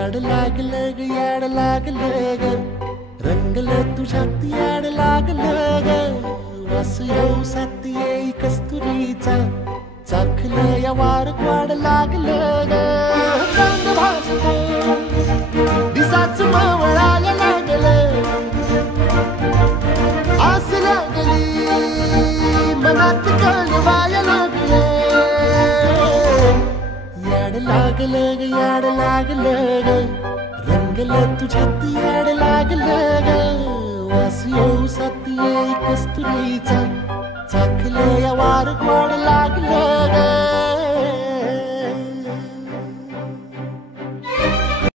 याड लागलं ग याड लागलं ग रंगलं तुझ्यात याड लागलं ग वास येऊ साथ येई कस्तुरीचा चाखलं या वार वाड लागलं ग चांद भासलं दिसाच मावळायला लागलं आस लागली मनात कळवाया लागलं याड लागलं ग याड लागलं ग रंगलं तुझ्यात याड लागलं ग वास येऊ साथ येई कस्तुरीचा